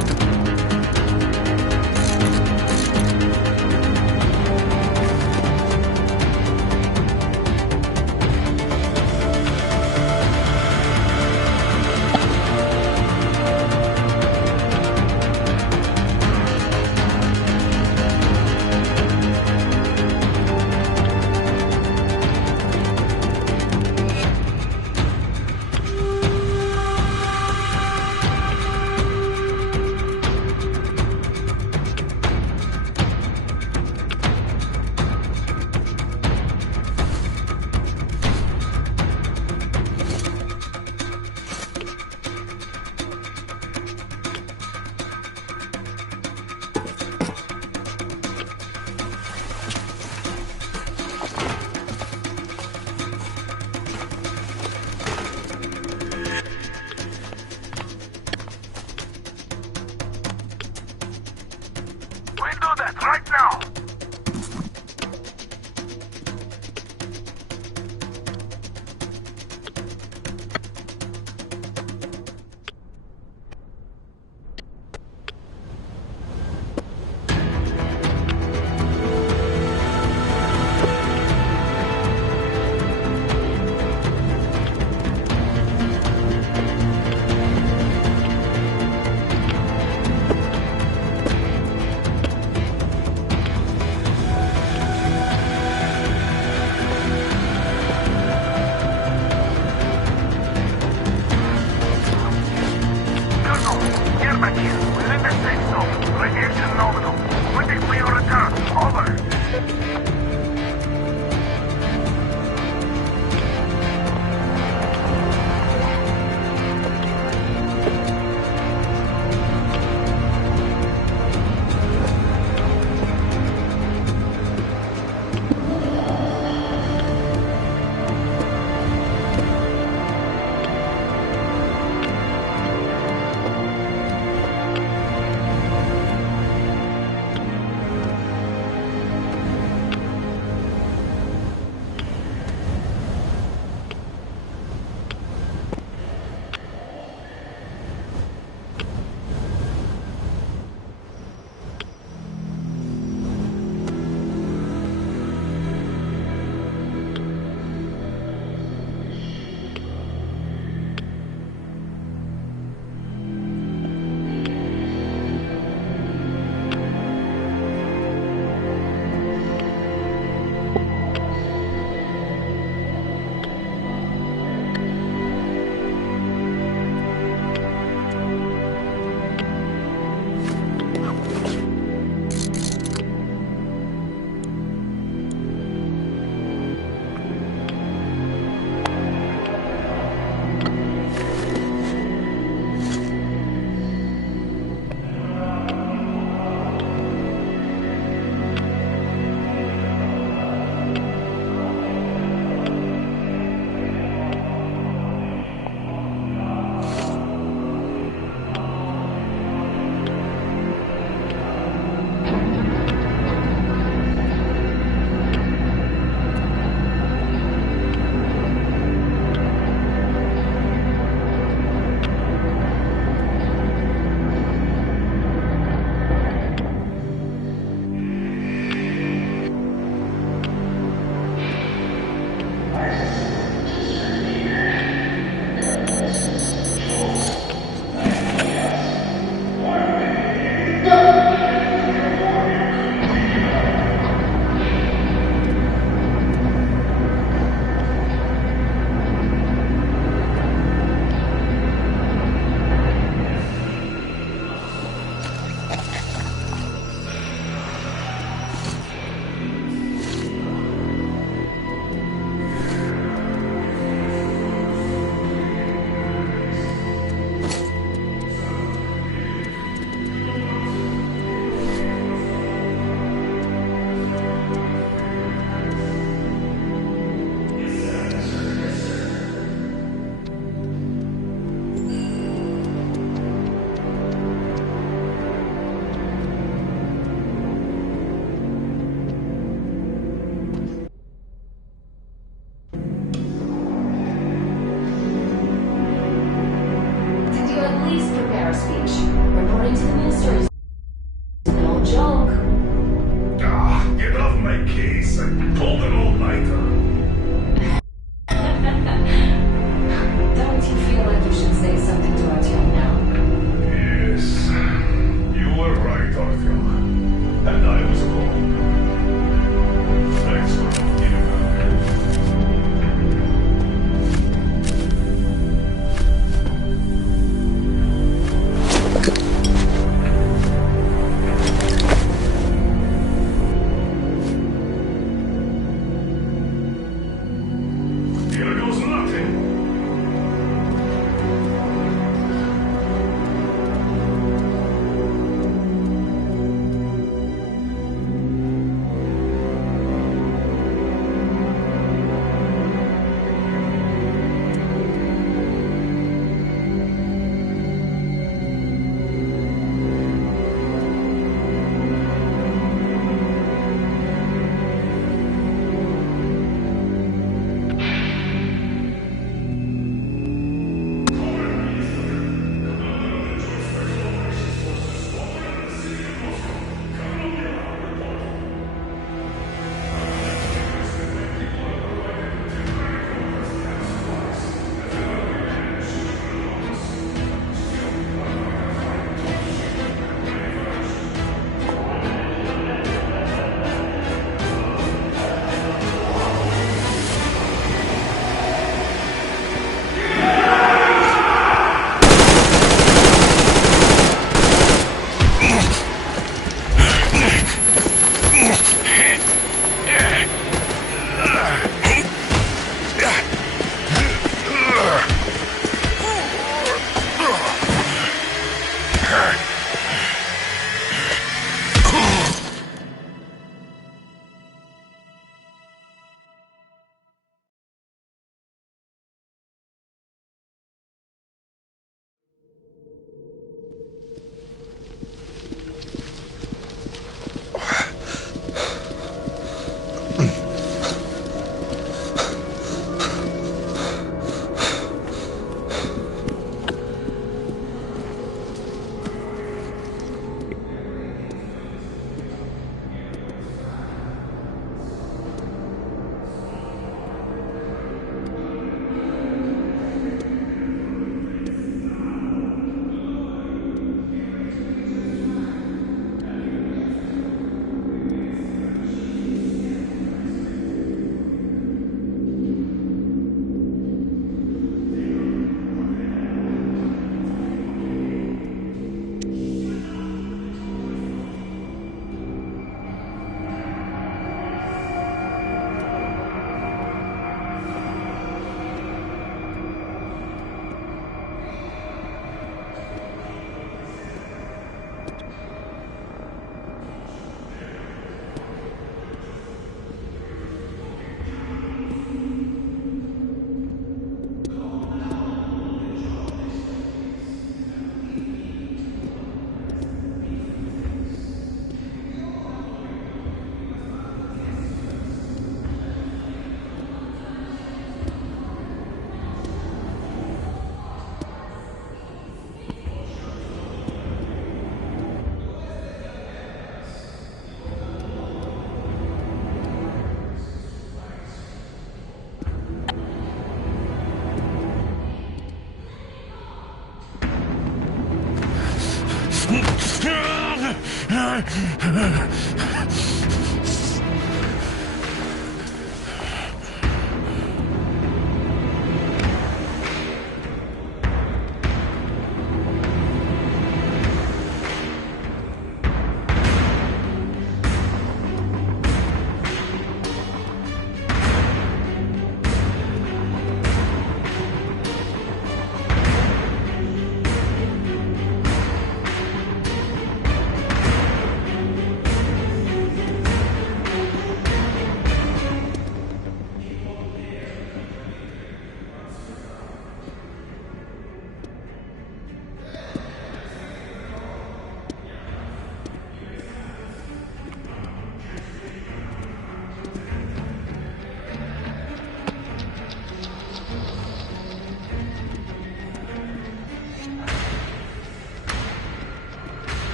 back here. We're in the safe zone. Radiation nominal. Waiting for your return. Over.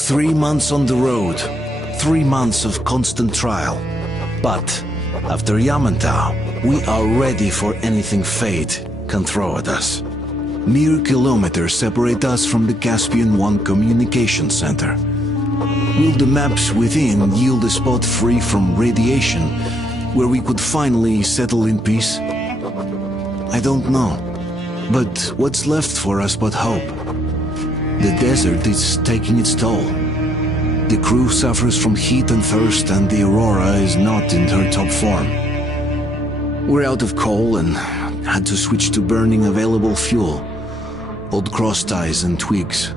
3 months on the road, 3 months of constant trial. But after Yamantau, we are ready for anything fate can throw at us. Mere kilometers separate us from the Caspian One communication center. Will the maps within yield a spot free from radiation, where we could finally settle in peace? I don't know. But what's left for us but hope? The desert is taking its toll. The crew suffers from heat and thirst, and the Aurora is not in her top form. We're out of coal and had to switch to burning available fuel. Old cross ties and twigs.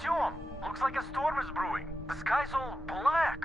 Artyom! Looks like a storm is brewing. The sky's all black.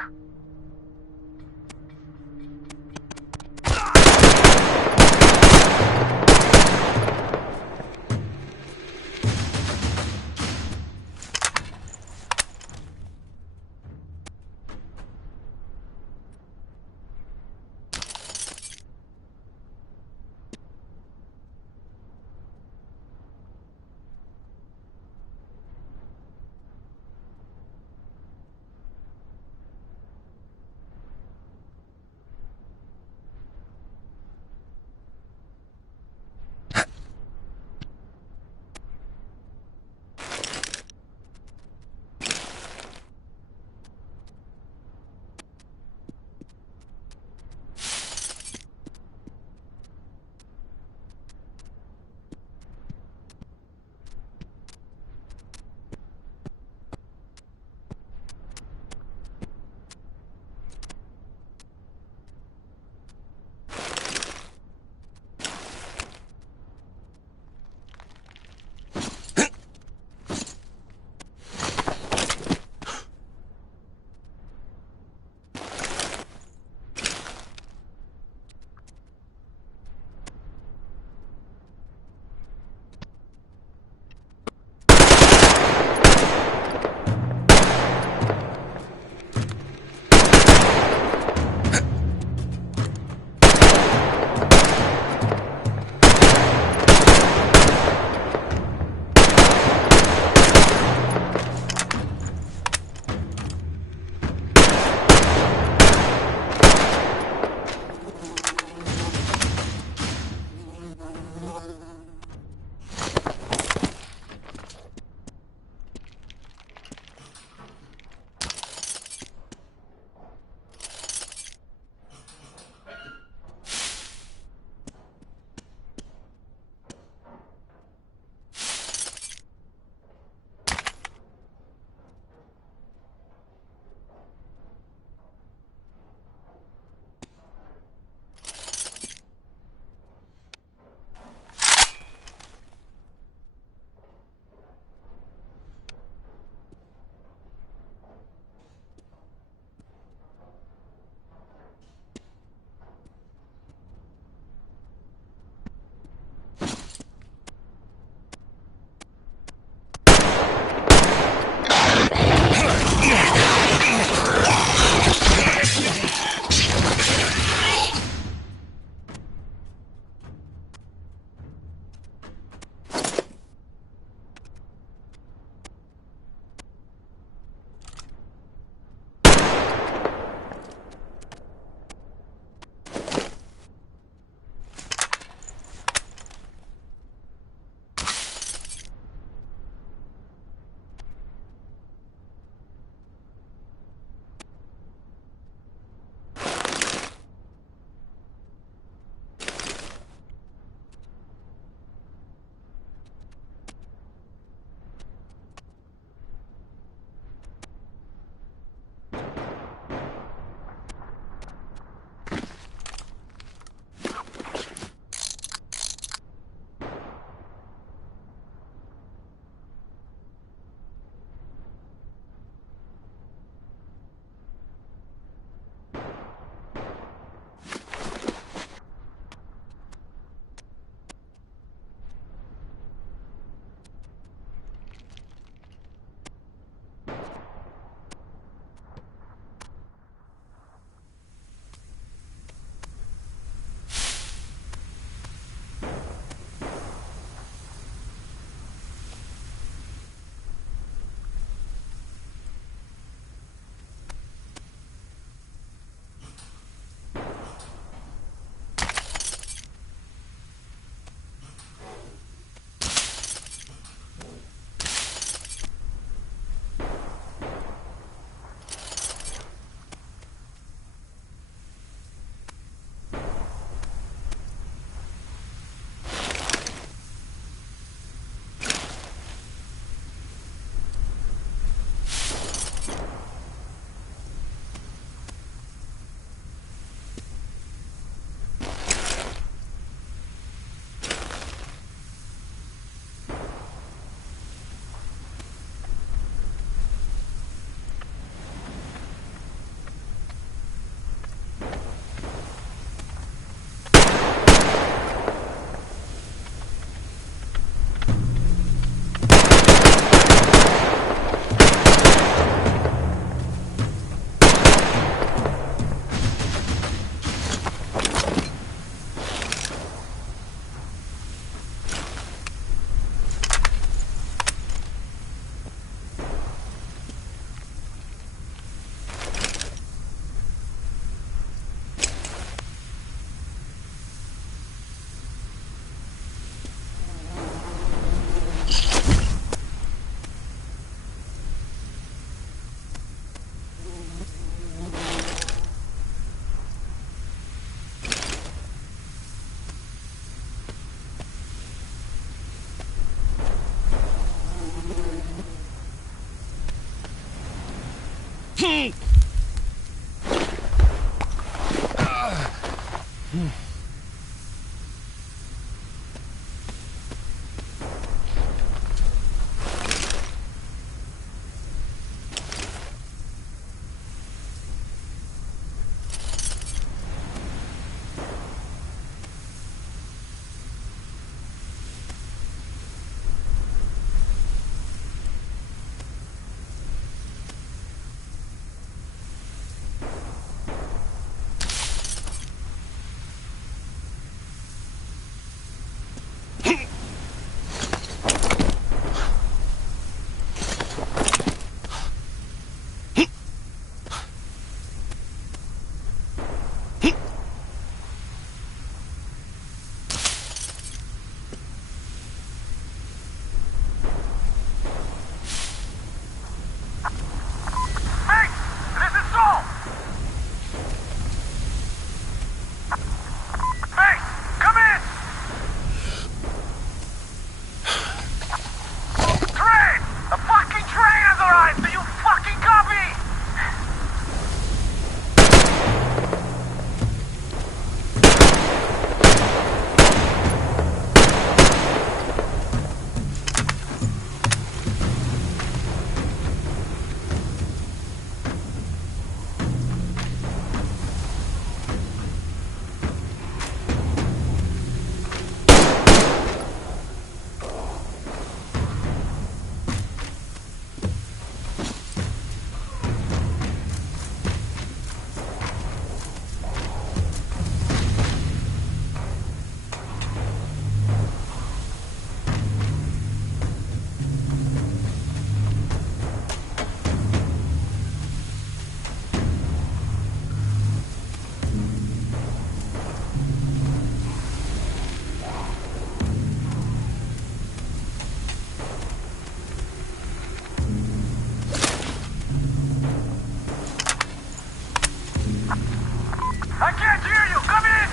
I can't hear you! Come in!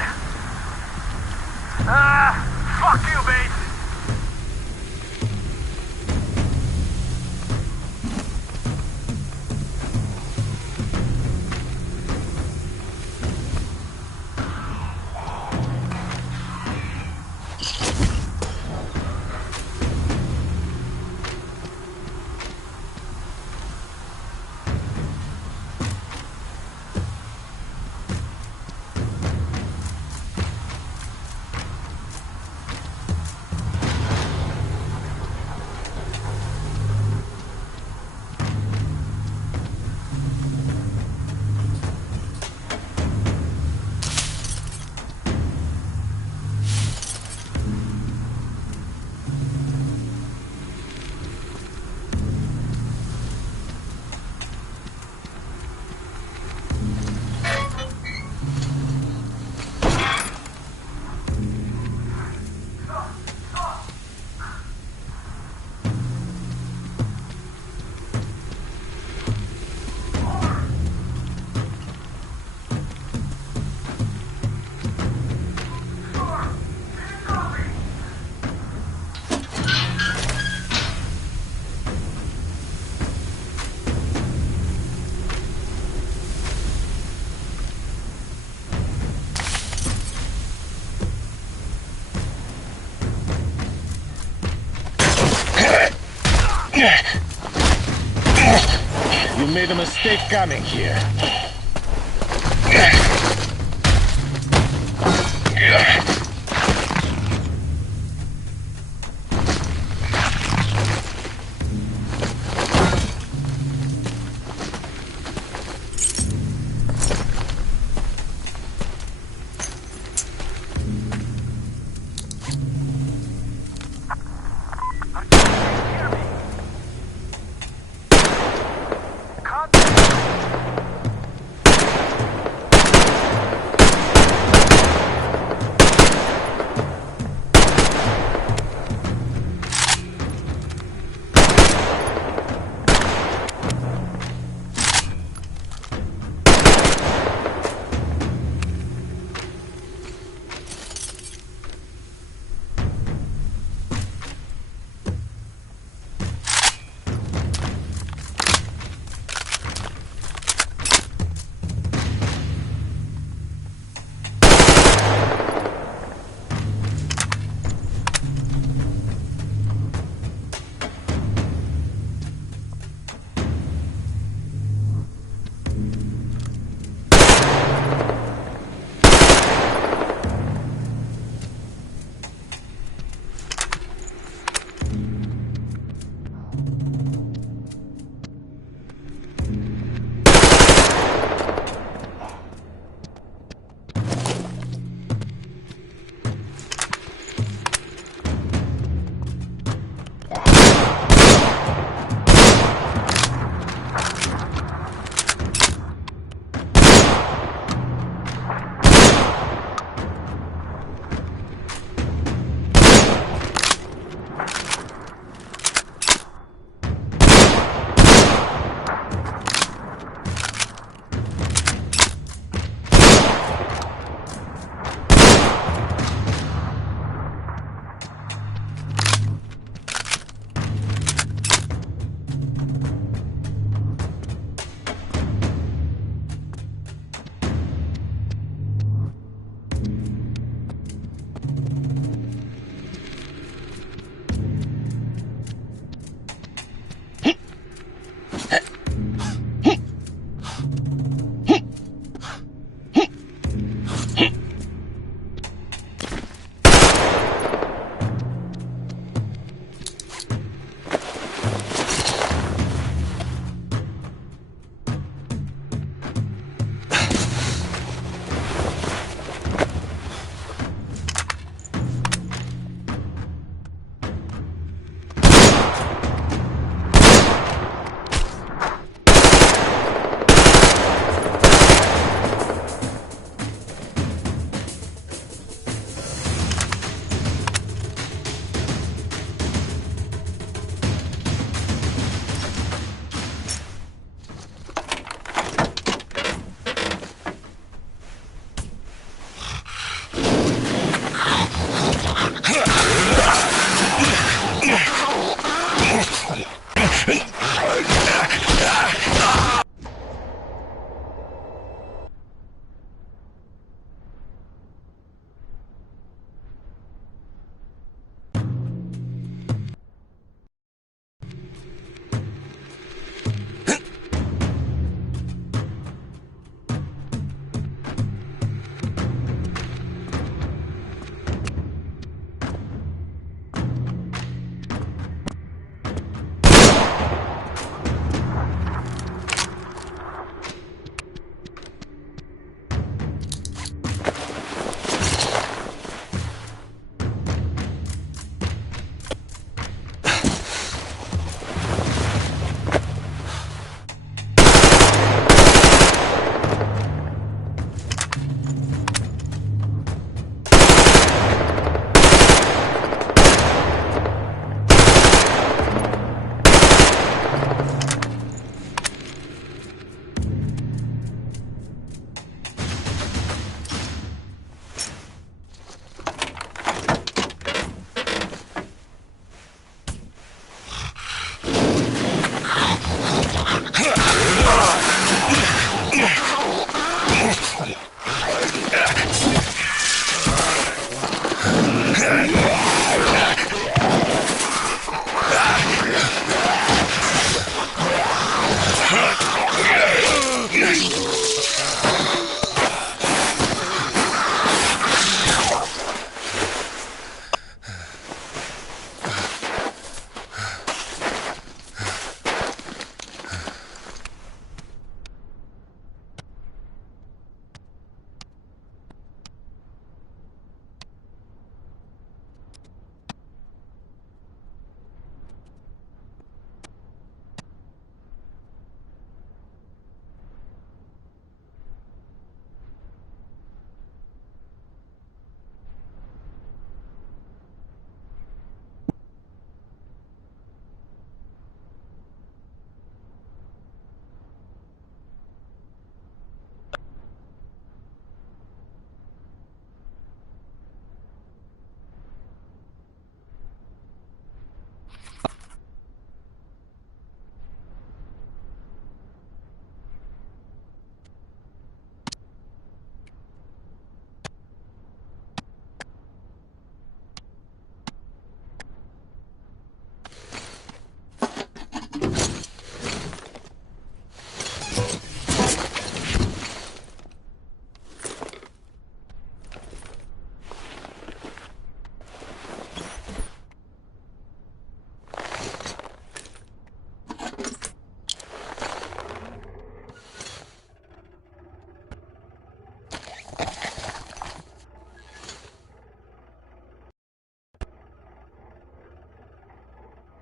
Fuck you, mate! You made a mistake coming here.